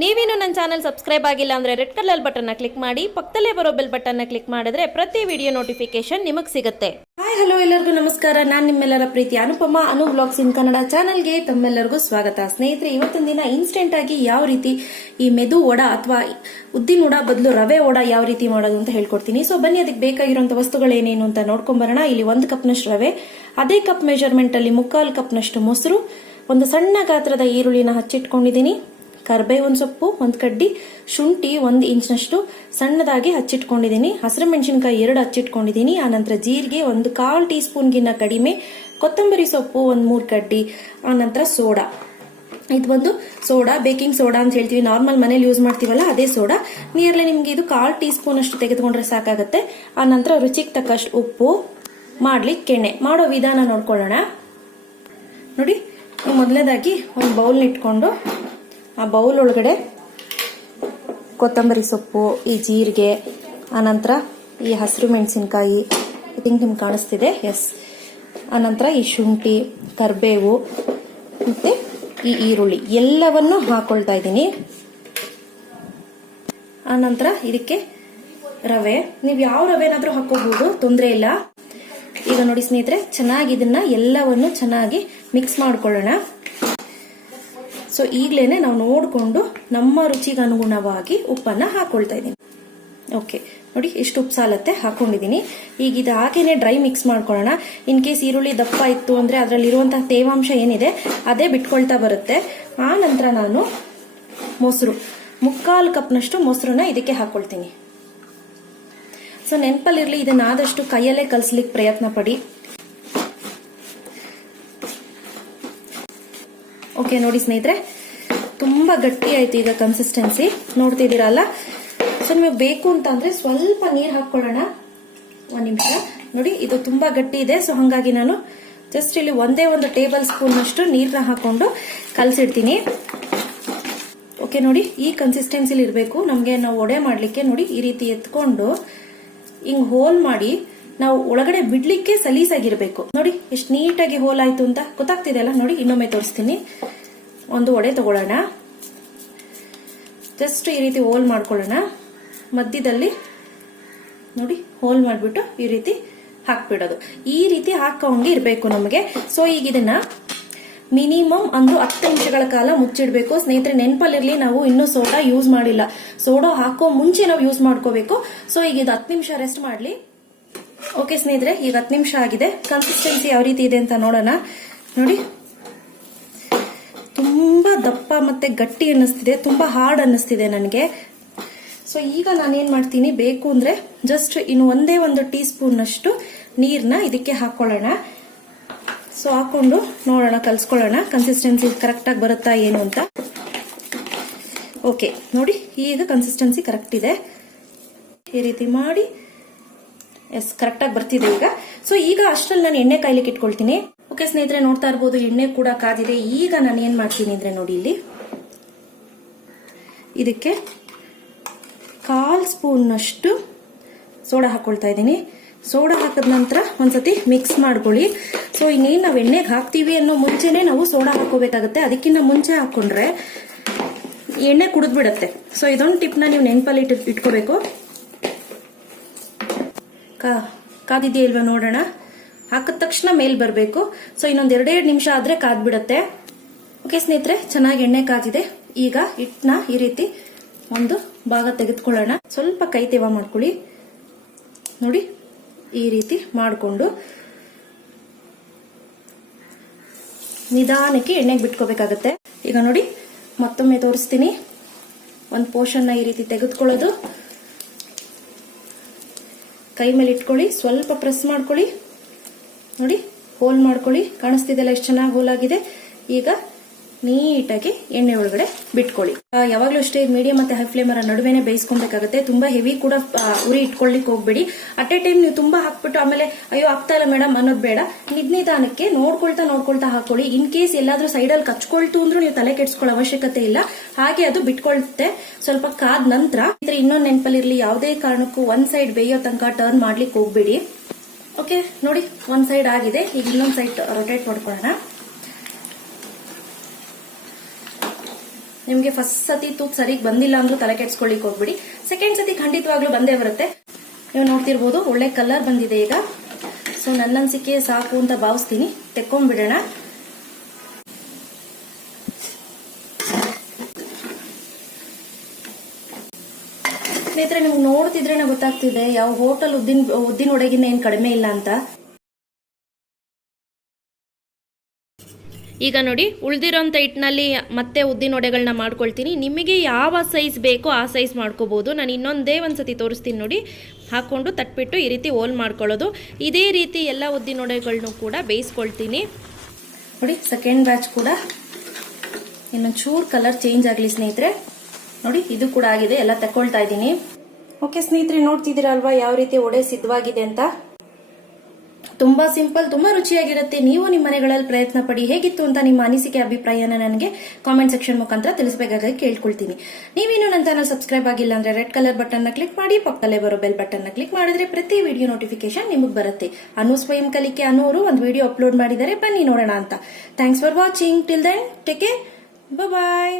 ನೀವೇನು ನನ್ನ channel subscribe ಆಗಿಲ್ಲ ಅಂದರೆ ರೆಡ್ ಕಲರ್ ಬಟನ್ನ ಕ್ಲಿಕ್ ಮಾಡಿ, ಪಕ್ಕದಲ್ಲೇ ಬರೋ ಬೆಲ್ ಬಟನ್ನ ಕ್ಲಿಕ್ ಮಾಡಿದ್ರೆ ಪ್ರತಿ ವಿಡಿಯೋ ನೋಟಿಫಿಕೇಶನ್ ನಿಮಗೆ ಸಿಗುತ್ತೆ. ಹಾಯ್ ಹಲೋ ಎಲ್ಲರಿಗೂ ನಮಸ್ಕಾರ. ನಾನು ನಿಮ್ಮೆಲ್ಲರ ಪ್ರೀತಿ ಅನುಪಮಾ ಅನು ವ್ಲಾಗ್ಸ್ ಇನ್ ಕನ್ನಡ ಚಾನಲ್ಗೆ ತಮ್ಮೆಲ್ಲರಿಗೂ ಸ್ವಾಗತ. ಸ್ನೇಹಿತರೆ, ಇವತ್ತಿನ ದಿನ ಇನ್ಸ್ಟೆಂಟ್ ಆಗಿ ಯಾವ ರೀತಿ ಈ ಮೆದು ವಡ ಅಥವಾ ಉದ್ದಿನ ವಡ ಬದಲು ರವೆ ವಡ ಯಾವ ರೀತಿ ಮಾಡೋದು ಅಂತ ಹೇಳ್ಕೊಡ್ತೀನಿ. ಸೊ ಬನ್ನಿ, ಅದಕ್ಕೆ ಬೇಕಾಗಿರುವಂತ ವಸ್ತುಗಳೇನೇನು ಅಂತ ನೋಡ್ಕೊಂಡ್ ಬರೋಣ. ಇಲ್ಲಿ 1 ಕಪ್ನಷ್ಟು ರವೆ, ಅದೇ ಕಪ್ ಮೆಜರ್ಮೆಂಟ್ ಅಲ್ಲಿ 3/4 ಕಪ್ನಷ್ಟು ಮೊಸರು, ಒಂದು ಸಣ್ಣ ಗಾತ್ರದ ಈರುಳ್ಳಿನ ಹಚ್ಚಿಟ್ಕೊಂಡಿದ್ದೀನಿ, ಕರ್ಬೇವಿನ ಸೊಪ್ಪು 1 ಕಡ್ಡಿ, ಶುಂಠಿ 1 ಇಂಚ್ನಷ್ಟು ಸಣ್ಣದಾಗಿ ಹಚ್ಚಿಟ್ಕೊಂಡಿದ್ದೀನಿ, ಹಸಿರು ಮೆಣಸಿನಕಾಯಿ 2 ಹಚ್ಚಿಟ್ಕೊಂಡಿದ್ದೀನಿ, ಆನಂತರ ಜೀರಿಗೆ 1/4 ಟೀ ಸ್ಪೂನ್ಗಿನ್ನ ಕಡಿಮೆ, ಕೊತ್ತಂಬರಿ ಸೊಪ್ಪು 3 ಕಡ್ಡಿ, ಆನಂತರ ಸೋಡಾ. ಇದು ಬಂದು ಸೋಡಾ, ಬೇಕಿಂಗ್ ಸೋಡಾ ಅಂತ ಹೇಳ್ತೀವಿ, ನಾರ್ಮಲ್ ಮನೇಲಿ ಯೂಸ್ ಮಾಡ್ತೀವಲ್ಲ ಅದೇ ಸೋಡಾ. ನಿಯರ್ಲಿ ನಿಮ್ಗೆ ಇದು 1/4 ಟೀ ಸ್ಪೂನ್ ಅಷ್ಟು ತೆಗೆದುಕೊಂಡ್ರೆ ಸಾಕಾಗುತ್ತೆ. ಆನಂತರ ರುಚಿಗೆ ತಕ್ಕಷ್ಟು ಉಪ್ಪು, ಮಾಡ್ಲಿಕ್ಕೆ ಎಣ್ಣೆ. ಮಾಡೋ ವಿಧಾನ ನೋಡ್ಕೊಳ್ಳೋಣ. ನೋಡಿ, ಮೊದಲನೇದಾಗಿ ಒಂದು ಬೌಲ್ ಇಟ್ಕೊಂಡು ಆ ಬೌಲ್ ಒಳಗಡೆ ಕೊತ್ತಂಬರಿ ಸೊಪ್ಪು, ಈ ಜೀರಿಗೆ, ಆನಂತರ ಈ ಹಸಿರು ಮೆಣಸಿನಕಾಯಿ, ನಿಮ್ಗೆ ಕಾಣಿಸ್ತಿದೆ, ಎಸ್, ಆನಂತರ ಈ ಶುಂಠಿ, ಕರ್ಬೇವು ಮತ್ತೆ ಈ ಈರುಳ್ಳಿ ಎಲ್ಲವನ್ನು ಹಾಕೊಳ್ತಾ ಇದ್ದೀನಿ. ಆನಂತರ ಇದಕ್ಕೆ ರವೆ, ನೀವು ಯಾವ ರವೆನಾದ್ರೂ ಹಾಕೋಬಹುದು, ತೊಂದರೆ ಇಲ್ಲ. ಈಗ ನೋಡಿ ಸ್ನೇಹಿತರೆ, ಚೆನ್ನಾಗಿ ಇದನ್ನ ಎಲ್ಲವನ್ನು ಚೆನ್ನಾಗಿ ಮಿಕ್ಸ್ ಮಾಡ್ಕೊಳ್ಳೋಣ. ಸೊ ಈಗಲೇನೆ ನಾವು ನೋಡಿಕೊಂಡು ನಮ್ಮ ರುಚಿಗೆ ಅನುಗುಣವಾಗಿ ಉಪ್ಪನ್ನ ಹಾಕೊಳ್ತಾ ಇದ್ದೀನಿ. ಓಕೆ, ನೋಡಿ ಎಷ್ಟು ಉಪ್ಪು ಸಾಲತ್ತೆ ಹಾಕೊಂಡಿದ್ದೀನಿ. ಈಗ ಇದು ಹಾಗೇನೆ ಡ್ರೈ ಮಿಕ್ಸ್ ಮಾಡ್ಕೊಳ್ಳೋಣ. ಇನ್ ಕೇಸ್ ಈರುಳ್ಳಿ ದಪ್ಪ ಇತ್ತು ಅಂದ್ರೆ ಅದರಲ್ಲಿ ಇರುವಂತಹ ತೇವಾಂಶ ಏನಿದೆ ಅದೇ ಬಿಟ್ಕೊಳ್ತಾ ಬರುತ್ತೆ. ಆ ನಂತರ ನಾನು ಮೊಸರು 3/4 ಕಪ್ನಷ್ಟು ಮೊಸರನ್ನ ಇದಕ್ಕೆ ಹಾಕೊಳ್ತೀನಿ. ಸೊ ನೆನಪಲ್ಲಿರ್ಲಿ, ಇದನ್ನ ಆದಷ್ಟು ಕೈಯಲ್ಲೇ ಕಲಸ್ಲಿಕ್ಕೆ ಪ್ರಯತ್ನ ಪಡಿ. ಓಕೆ, ನೋಡಿ ಸ್ನೇಹಿತರೆ, ತುಂಬಾ ಗಟ್ಟಿ ಆಯ್ತು ಈಗ ಕನ್ಸಿಸ್ಟೆನ್ಸಿ, ನೋಡ್ತಿದ್ದೀರಲ್ಲ. ಸೊ ನಿಮಗೆ ಬೇಕು ಅಂತ ಅಂದ್ರೆ ಸ್ವಲ್ಪ ನೀರು ಹಾಕೊಳ್ಳೋಣ. 1 ನಿಮಿಷ. ನೋಡಿ, ಇದು ತುಂಬಾ ಗಟ್ಟಿ ಇದೆ, ಸೊ ಹಂಗಾಗಿ ನಾನು ಜಸ್ಟ್ ಇಲ್ಲಿ 1 ಟೇಬಲ್ ಸ್ಪೂನ್ ಅಷ್ಟು ನೀರನ್ನ ಹಾಕೊಂಡು ಕಲಸಿಡ್ತೀನಿ. ಓಕೆ, ನೋಡಿ ಈ ಕನ್ಸಿಸ್ಟೆನ್ಸಿಲಿ ಇರಬೇಕು ನಮ್ಗೆ. ನಾವು ವಡೆ ಮಾಡ್ಲಿಕ್ಕೆ ನೋಡಿ ಈ ರೀತಿ ಎತ್ಕೊಂಡು ಹಿಂಗ್ ಹೋಲ್ ಮಾಡಿ ನಾವು ಒಳಗಡೆ ಬಿಡ್ಲಿಕ್ಕೆ ಸಲೀಸಾಗಿರ್ಬೇಕು. ನೋಡಿ ಎಷ್ಟು ನೀಟಾಗಿ ಹೋಲ್ ಆಯ್ತು ಅಂತ ಗೊತ್ತಾಗ್ತಿದೆ ಅಲ್ಲ. ನೋಡಿ, ಇನ್ನೊಮ್ಮೆ ತೋರಿಸ್ತೀನಿ. ಒಂದು ವಡೆ ತಗೊಳ್ಳೋಣ, ಜಸ್ಟ್ ಈ ರೀತಿ ಹೋಲ್ ಮಾಡ್ಕೊಳ್ಳೋಣ. ಮಧ್ಯದಲ್ಲಿ ನೋಡಿ ಹೋಲ್ ಮಾಡ್ಬಿಟ್ಟು ಈ ರೀತಿ ಹಾಕ್ಬಿಡೋದು. ಈ ರೀತಿ ಹಾಕೊಂಡೇ ಇರ್ಬೇಕು ನಮಗೆ. ಸೊ ಈಗ ಇದನ್ನ ಮಿನಿಮಮ್ 10 ನಿಮಿಷಗಳ ಕಾಲ ಮುಚ್ಚಿಡ್ಬೇಕು. ಸ್ನೇಹಿತರೆ, ನೆನಪಲ್ಲಿರ್ಲಿ, ನಾವು ಇನ್ನೂ ಸೋಡಾ ಯೂಸ್ ಮಾಡಿಲ್ಲ. ಸೋಡಾ ಹಾಕೋ ಮುಂಚೆ ನಾವು ಯೂಸ್ ಮಾಡ್ಕೋಬೇಕು. ಸೊ ಈಗ ಇದು 10 ನಿಮಿಷ ರೆಸ್ಟ್ ಮಾಡ್ಲಿ. ಓಕೆ ಸ್ನೇಹಿತರೆ, ಈಗ 10 ನಿಮಿಷ ಆಗಿದೆ. ಕನ್ಸಿಸ್ಟೆನ್ಸಿ ಯಾವ ರೀತಿ ಇದೆ ಅಂತ ನೋಡೋಣ. ನೋಡಿ, ತುಂಬಾ ದಪ್ಪ ಮತ್ತೆ ಗಟ್ಟಿ ಅನ್ನಿಸ್ತಿದೆ, ತುಂಬಾ ಹಾರ್ಡ್ ಅನ್ನಿಸ್ತಿದೆ ನನಗೆ. ಸೊ ಈಗ ನಾನೇನ್ ಮಾಡ್ತೀನಿ, ಬೇಕು ಅಂದ್ರೆ ಜಸ್ಟ್ ಇನ್ನು 1 ಟೀ ಸ್ಪೂನ್ ಅಷ್ಟು ನೀರ್ನ ಇದಕ್ಕೆ ಹಾಕೊಳ್ಳೋಣ. ಸೊ ಹಾಕೊಂಡು ನೋಡೋಣ, ಕಲ್ಸ್ಕೊಳ್ಳೋಣ, ಕನ್ಸಿಸ್ಟೆನ್ಸಿ ಕರೆಕ್ಟ್ ಆಗಿ ಬರುತ್ತಾ ಏನು ಅಂತ. ಓಕೆ, ನೋಡಿ ಈಗ ಕನ್ಸಿಸ್ಟೆನ್ಸಿ ಕರೆಕ್ಟ್ ಇದೆ. ಈ ರೀತಿ ಮಾಡಿ, ಎಸ್, ಕರೆಕ್ಟ್ ಆಗಿ ಬರ್ತಿದೆ ಈಗ. ಸೊ ಈಗ ಅಷ್ಟರಲ್ಲಿ ನಾನು ಎಣ್ಣೆ ಕಾಯ್ಲಿಕ್ಕೆ ಇಟ್ಕೊಳ್ತೀನಿ. ಓಕೆ ಸ್ನೇಹಿತರೆ, ನೋಡ್ತಾ ಇರ್ಬೋದು, ಎಣ್ಣೆ ಕೂಡ ಕಾದಿದೆ. ಈಗ ನಾನು ಏನ್ ಮಾಡ್ತೀನಿ ಅಂದ್ರೆ ನೋಡಿ, ಇಲ್ಲಿ ಇದಕ್ಕೆ 1/4 ಸ್ಪೂನ್ ಅಷ್ಟು ಸೋಡಾ ಹಾಕೊಳ್ತಾ ಇದ್ದೀನಿ. ಸೋಡಾ ಹಾಕಿದ ನಂತರ ಒಂದ್ಸತಿ ಮಿಕ್ಸ್ ಮಾಡ್ಕೊಳ್ಳಿ. ಸೊ ಇನ್ನೇನು ನಾವು ಎಣ್ಣೆಗೆ ಹಾಕ್ತೀವಿ ಅನ್ನೋ ಮುಂಚೆನೆ ನಾವು ಸೋಡಾ ಹಾಕೋಬೇಕಾಗುತ್ತೆ. ಅದಕ್ಕಿಂತ ಮುಂಚೆ ಹಾಕೊಂಡ್ರೆ ಎಣ್ಣೆ ಕುಡಿದ್ಬಿಡತ್ತೆ. ಸೊ ಇದೊಂದು ಟಿಪ್ನ ನೀವು ನೆನಪಲ್ಲಿ ಇಟ್ಕೋಬೇಕು. ಕಾದಿದೆಯಾ ಇಲ್ವಾ ನೋಡೋಣ. ಹಾಕಿದ ತಕ್ಷಣ ಮೇಲ್ ಬರಬೇಕು. ಸೊ ಇನ್ನೊಂದ್ 2 ನಿಮಿಷ ಆದ್ರೆ ಕಾದ್ಬಿಡತ್ತೆ. ಓಕೆ ಸ್ನೇಹಿತರೆ, ಚೆನ್ನಾಗಿ ಎಣ್ಣೆ ಕಾದಿದೆ. ಈಗ ಹಿಟ್ಟನ್ನ ಈ ರೀತಿ ಒಂದು ಭಾಗ ತೆಗೆದುಕೊಳ್ಳೋಣ. ಸ್ವಲ್ಪ ಕೈ ತೇವ ಮಾಡ್ಕೊಳ್ಳಿ. ನೋಡಿ, ಈ ರೀತಿ ಮಾಡಿಕೊಂಡು ನಿಧಾನಕ್ಕೆ ಎಣ್ಣೆಗೆ ಬಿಟ್ಕೋಬೇಕಾಗತ್ತೆ. ಈಗ ನೋಡಿ, ಮತ್ತೊಮ್ಮೆ ತೋರಿಸ್ತೀನಿ. ಒಂದು ಪೋರ್ಷನ್ ಈ ರೀತಿ ತೆಗೆದುಕೊಳ್ಳೋದು, ಕೈ ಮೇಲೆ ಇಟ್ಕೊಳ್ಳಿ, ಸ್ವಲ್ಪ ಪ್ರೆಸ್ ಮಾಡ್ಕೊಳ್ಳಿ. ನೋಡಿ, ಹೋಲ್ ಮಾಡ್ಕೊಳ್ಳಿ. ಕಾಣಿಸ್ತಿದೆಲ್ಲ ಎಷ್ಟು ಚೆನ್ನಾಗಿ ಹೋಲ್ ಆಗಿದೆ. ಈಗ ನೀಟಾಗಿ ಎಣ್ಣೆ ಒಳಗಡೆ ಬಿಟ್ಕೊಳ್ಳಿ. ಯಾವಾಗ್ಲೂ ಅಷ್ಟೇ ಮೀಡಿಯಂ ಮತ್ತೆ ಹೈ ಫ್ಲೇಮ್ ನಡುವೆನೆ ಬೇಯಿಸ್ಕೊಬೇಕಾಗುತ್ತೆ. ತುಂಬಾ ಹೆವಿ ಕೂಡ ಉರಿ ಇಟ್ಕೊಳ್ಲಿಕ್ಕೆ ಹೋಗ್ಬೇಡಿ. ಅಟ್ ಎ ಟೈಮ್ ನೀವು ತುಂಬಾ ಹಾಕ್ಬಿಟ್ಟು ಆಮೇಲೆ ಅಯ್ಯೋ ಆಗ್ತಾ ಇಲ್ಲ ಮೇಡಮ್ ಅನ್ನೋದು ಬೇಡ. ನಿಧಾನಕ್ಕೆ ನೋಡ್ಕೊಳ್ತಾ ಹಾಕೊಳ್ಳಿ. ಇನ್ ಕೇಸ್ ಎಲ್ಲಾದ್ರೂ ಸೈಡಲ್ಲಿ ಕಚ್ಕೊಳ್ತು ಅಂದ್ರೂ ನೀವು ತಲೆ ಕೆಡ್ಸ್ಕೊಳ್ಳೋ ಅವಶ್ಯಕತೆ ಇಲ್ಲ. ಹಾಗೆ ಅದು ಬಿಟ್ಕೊಳುತ್ತೆ. ಸ್ವಲ್ಪ ಕಾದ ನಂತರ ಇನ್ನೊಂದು ನೆನಪಲ್ಲಿರ್ಲಿ, ಯಾವುದೇ ಕಾರಣಕ್ಕೂ ಒಂದ್ ಸೈಡ್ ಬೇಯೋ ತನಕ ಟರ್ನ್ ಮಾಡ್ಲಿಕ್ಕೆ ಹೋಗ್ಬೇಡಿ. ಓಕೆ, ನೋಡಿ, ಒಂದ್ ಸೈಡ್ ಆಗಿದೆ. ಈಗ ಇನ್ನೊಂದ್ ಸೈಡ್ ರೊಟೇಟ್ ಮಾಡ್ಕೊಳ್ಳೋಣ. ನಿಮ್ಗೆ ಫಸ್ಟ್ ಸತಿ ತೂಕ್ ಸರಿಗೆ ಬಂದಿಲ್ಲ ಅಂದ್ರೂ ತಲೆ ಕೆಡ್ಸ್ಕೊಳ್ಳಿಕ್ ಹೋಗ್ಬಿಡಿ. ಸೆಕೆಂಡ್ ಸತಿ ಖಂಡಿತವಾಗ್ಲೂ ಬಂದೇ ಬರುತ್ತೆ. ನೀವು ನೋಡ್ತಿರ್ಬೋದು ಒಳ್ಳೆ ಕಲರ್ ಬಂದಿದೆ ಈಗ. ಸೊ ನನ್ನನ್ಸಿಕೆ ಸಾಕು ಅಂತ ಭಾವಿಸ್ತೀನಿ. ತೆಕ್ಕೊಂಡ್ಬಿಡೋಣ. ಸ್ನೇಹಿತರೆ, ನಿಮ್ಗೆ ನೋಡ್ತಿದ್ರೇನೆ ಗೊತ್ತಾಗ್ತಿದೆ ಯಾವ ಹೋಟೆಲ್ ಉದ್ದಿನ ವಡೆಗಿನ್ನ ಏನ್ ಕಡಿಮೆ ಇಲ್ಲ ಅಂತ. ಈಗ ನೋಡಿ, ಉಳಿದಿರೋಂಥ ಹಿಟ್ಟಿನಲ್ಲಿ ಮತ್ತೆ ಉದ್ದಿನ ವಡೆಗಳನ್ನ ಮಾಡ್ಕೊಳ್ತೀನಿ. ನಿಮಗೆ ಯಾವ ಸೈಜ್ ಬೇಕೋ ಆ ಸೈಜ್ ಮಾಡ್ಕೋಬಹುದು. ನಾನು ಇನ್ನೊಂದೇ ಒಂದ್ಸತಿ ತೋರಿಸ್ತೀನಿ ನೋಡಿ. ಹಾಕೊಂಡು ತಟ್ಬಿಟ್ಟು ಈ ರೀತಿ ಹೋಲ್ ಮಾಡ್ಕೊಳ್ಳೋದು. ಇದೇ ರೀತಿ ಎಲ್ಲ ಉದ್ದಿನ ವಡೆಗಳನ್ನು ಕೂಡ ಬೇಯಿಸ್ಕೊಳ್ತೀನಿ. ನೋಡಿ, ಸೆಕೆಂಡ್ ಬ್ಯಾಚ್ ಕೂಡ ಇನ್ನೊಂಚೂರು ಕಲರ್ ಚೇಂಜ್ ಆಗಲಿ ಸ್ನೇಹಿತರೆ. ನೋಡಿ, ಇದು ಕೂಡ ಆಗಿದೆ. ಎಲ್ಲ ತಕೊಳ್ತಾ ಇದ್ದೀನಿ. ಓಕೆ ಸ್ನೇಹಿತರೆ, ನೋಡ್ತಿದ್ದೀರಾ ಅಲ್ವಾ ಯಾವ ರೀತಿ ವಡೆ ಸಿದ್ಧವಾಗಿದೆ ಅಂತ. ತುಂಬಾ ಸಿಂಪಲ್, ತುಂಬಾ ರುಚಿಯಾಗಿರುತ್ತೆ. ನೀವು ನಿಮ್ಮ ಮನೆಗಳಲ್ಲಿ ಪ್ರಯತ್ನ ಪಡಿ. ಹೇಗಿತ್ತು ಅಂತ ನಿಮ್ಮ ಅನಿಸಿಕೆ ಅಭಿಪ್ರಾಯನ ನನಗೆ ಕಾಮೆಂಟ್ ಸೆಕ್ಷನ್ ಮುಖಾಂತರ ತಿಳಿಸಬೇಕಾಗಿ ಕೇಳ್ಕೊಳ್ತೀನಿ. ನೀವೇನು ನನ್ನ ಚಾನಲ್ ಸಬ್ಸ್ಕ್ರೈಬ್ ಆಗಿಲ್ಲ ಅಂದ್ರೆ ರೆಡ್ ಕಲರ್ ಬಟನ್ ನ ಕ್ಲಿಕ್ ಮಾಡಿ, ಪಕ್ಕದಲ್ಲೇ ಬರೋ ಬೆಲ್ ಬಟನ್ ನ ಕ್ಲಿಕ್ ಮಾಡಿದ್ರೆ ಪ್ರತಿ ವಿಡಿಯೋ ನೋಟಿಫಿಕೇಶನ್ ನಿಮಗೆ ಬರುತ್ತೆ. ಅನು ಸ್ವಯಂ ಕಲಿಕೆ ಅನ್ನೋರು ಒಂದು ವಿಡಿಯೋ ಅಪ್ಲೋಡ್ ಮಾಡಿದರೆ, ಬನ್ನಿ ನೋಡೋಣ ಅಂತ. Thanks for watching. Till then take care. Bye.